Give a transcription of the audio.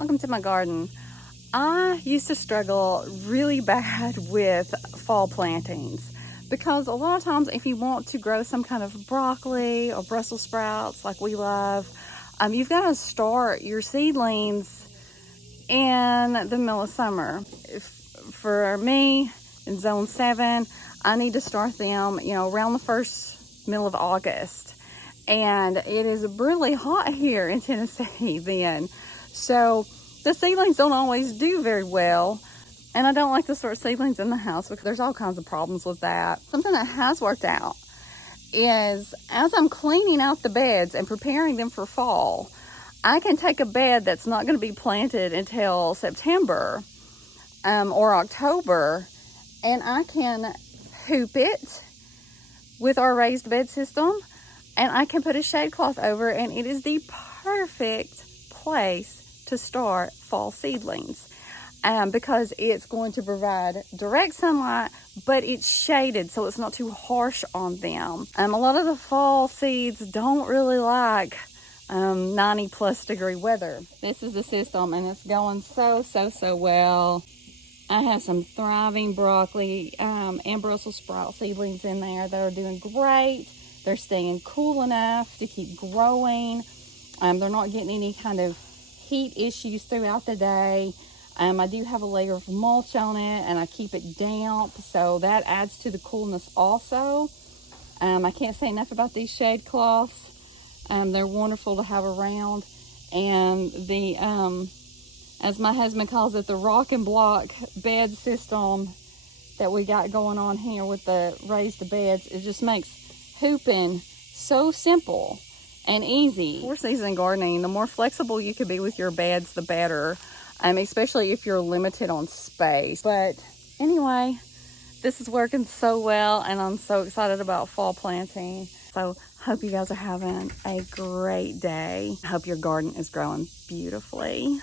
Welcome to my garden. I used to struggle really bad with fall plantings because a lot of times if you want to grow some kind of broccoli or Brussels sprouts like we love, you've got to start your seedlings in the middle of summer. For me, in zone 7, I need to start them, around the middle of August. And it is brutally hot here in Tennessee then. So the seedlings don't always do very well. And I don't like to start seedlings in the house because there's all kinds of problems with that. Something that has worked out is as I'm cleaning out the beds and preparing them for fall, I can take a bed that's not going to be planted until September or October, and I can hoop it with our raised bed system, and I can put a shade cloth over, and it is the perfect place to start fall seedlings because it's going to provide direct sunlight, but it's shaded so it's not too harsh on them. A lot of the fall seeds don't really like 90 plus degree weather. This is the system, and it's going so well. I have some thriving broccoli and Brussels sprout seedlings in there that are doing great. They're staying cool enough to keep growing. They're not getting any kind of heat issues throughout the day. I do have a layer of mulch on it, and I keep it damp, so that adds to the coolness also. I can't say enough about these shade cloths. They're wonderful to have around, and the as my husband calls it, the rock and block bed system that we got going on here with the raised beds, it just makes hooping so simple and easy. For season gardening, the more flexible you can be with your beds, the better, especially if you're limited on space. But anyway, this is working so well, and I'm so excited about fall planting. So hope you guys are having a great day. I hope your garden is growing beautifully.